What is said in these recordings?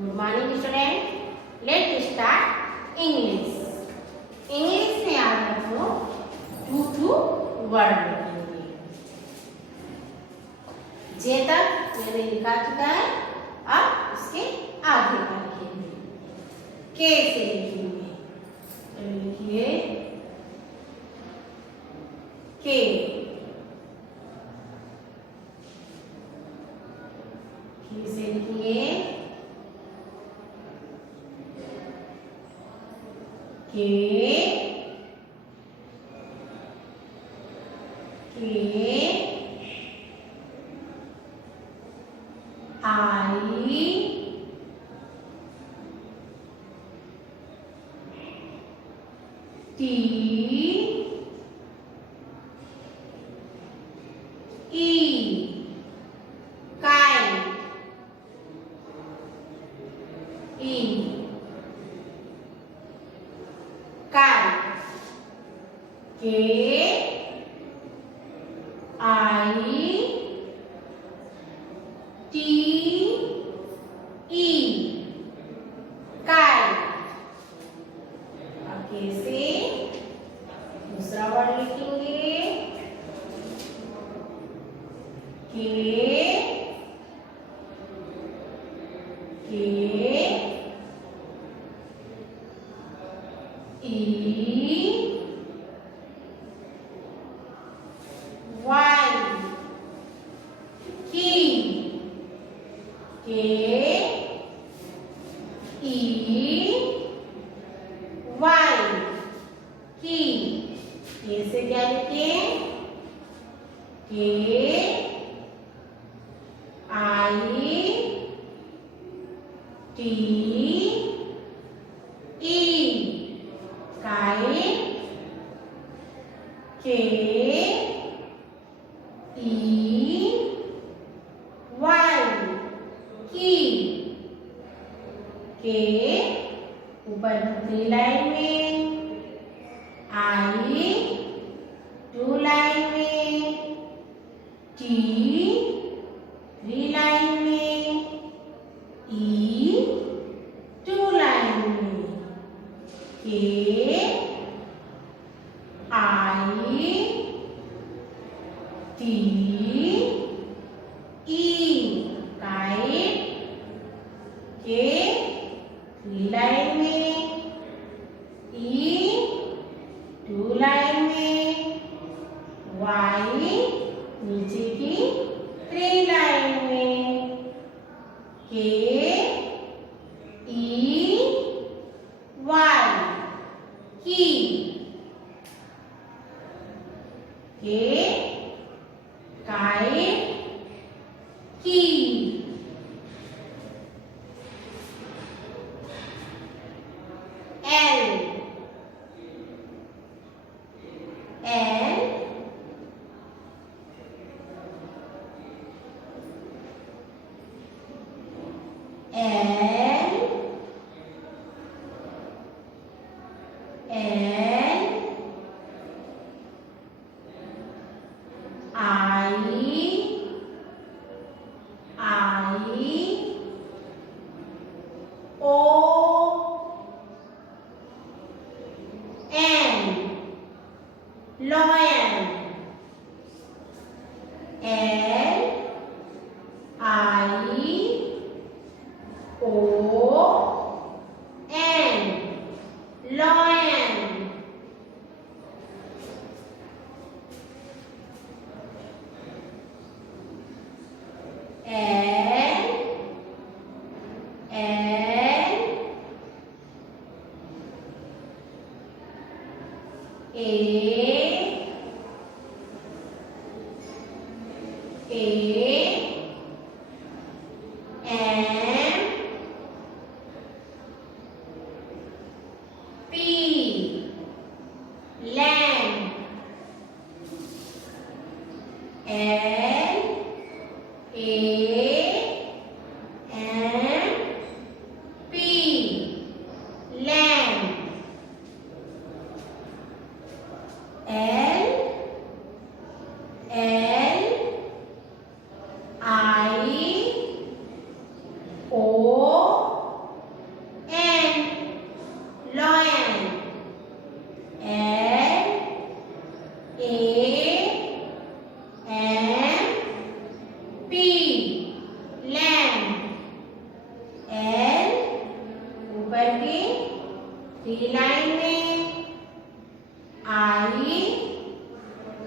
Good morning student. Let's start English. English में आज हम लोग 2 वर्ड लिखेंगे. जे तक मैंने लिखा चुका है, अब उसके आगे का लिखेंगे. के से लिखेंगे. तो लिखिए के. के से लिखिए के I T E kite E kite के आई टी ई काइट. अब कैसे दूसरा वर्ड लिखेंगे के ई वाई की. के ई वाई की. कैसे क्या लिखें? के आई टी ई काइट. के ई वाई की. के ऊपर 3 लाइन में, आई 2 लाइन में, टी 3 लाइन में, ई 2 लाइन में. के आई टी ई काइट. के 3 लाइन में, ई 2 लाइन में, वाई नीचे की 3 लाइन में. के ई वाई की. K kite key. L L L L I O N lion. L I O N lion. L L A M P lamp. L A M P lamp. 3 line में, I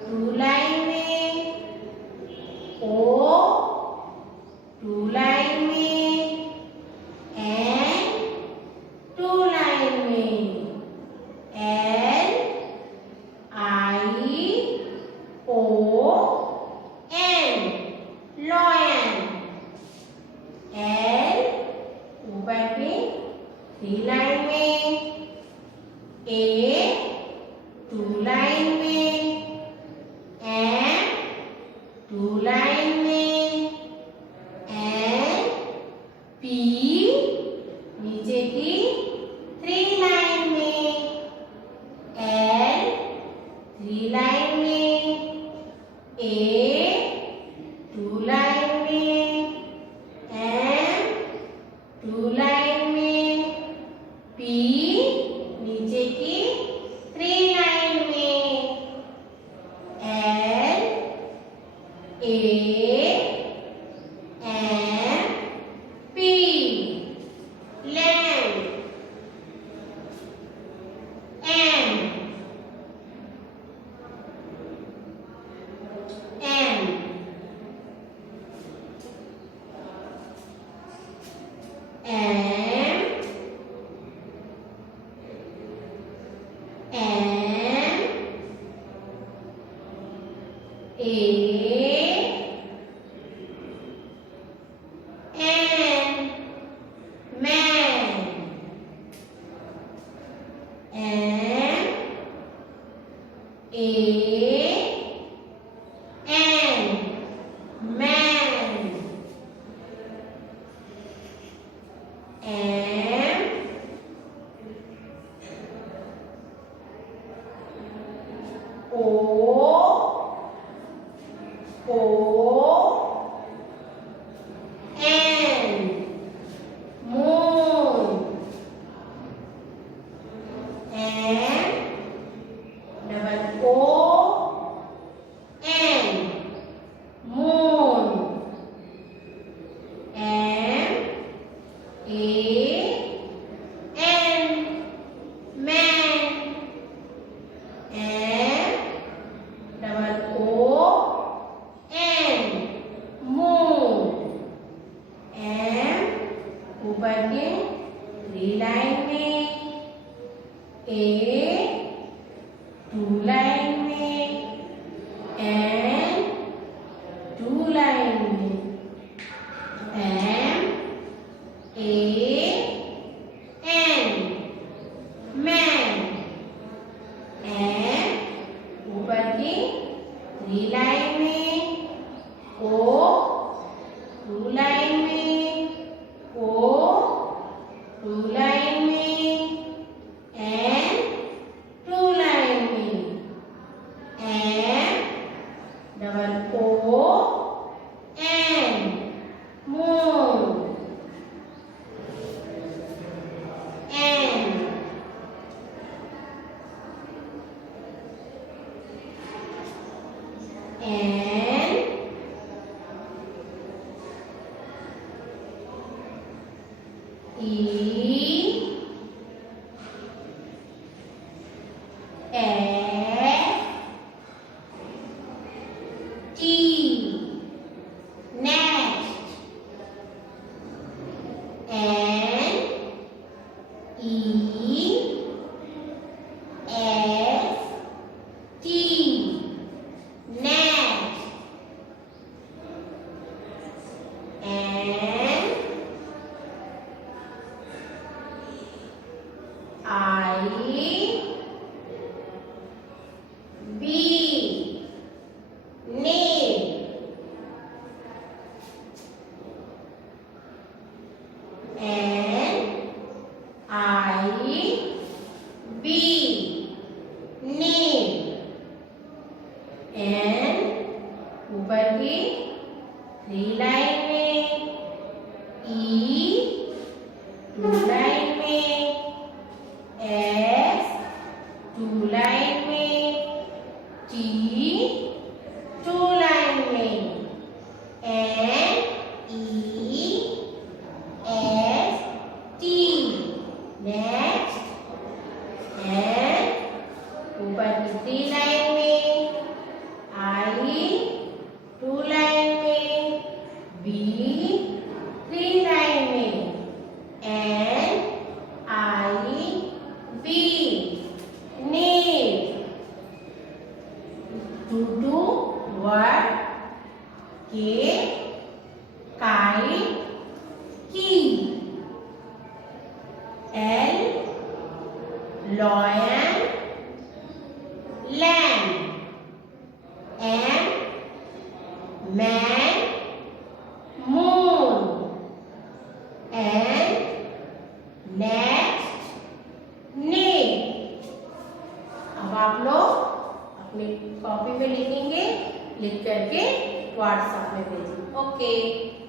2 line में, O 2 line में, N 2 line में, L I O N lion, L ऊपर की 3 line में, A 2 line में, M 2 line में, N P नीचे की 3 लाइन में, एल 3 लाइन में, ए 2 लाइन में, एम 2 लाइन में, पी नीचे की 3 लाइन में, L A M P lamp, M M M M A N man, M A N man, M O N moon, M double O N moon, M A N man, M double O N moon, M ऊपर के 3 line में, A 2 line में, N 2 line में, M A N man, M ऊपर की 3 line में, O 2 line में, O 2 line में, एन 2 लाइन में, M double O N moon, N N E F T next, N E F T next, N I B name, N I B name, N ऊपर की 3 line में, E 2 line में, S 2 line में, T 2 line में, N E S T next, lion, lamb, and man, moon, and next name. अब आप लोग अपनी कॉपी में लिखेंगे, लिख करके व्हाट्सएप में भेजेंगे। ओके।